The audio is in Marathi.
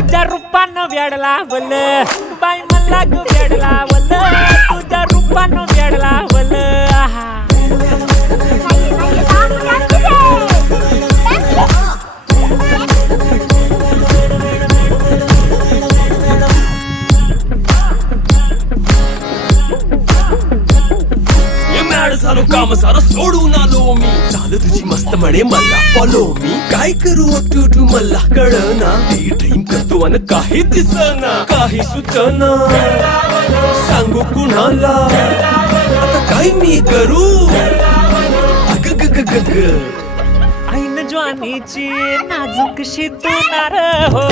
तुझ्या रूपानं वेड लावलं बाई मला ग वेड लावलं तुझ्या रूपानं वेड लावलं आहा झालो काम सारं सोडून आलो मी चाल तुझी मस्त म्हणे मला फॉलो मी काय करू टू मला कळना ती ड्रीम करतो आणि काही दिसना काही सुचना सांगू कुणाला आता काय मी करू अग ग ग ग ग ऐन ज्वानीची नाजूक शी तू नार हो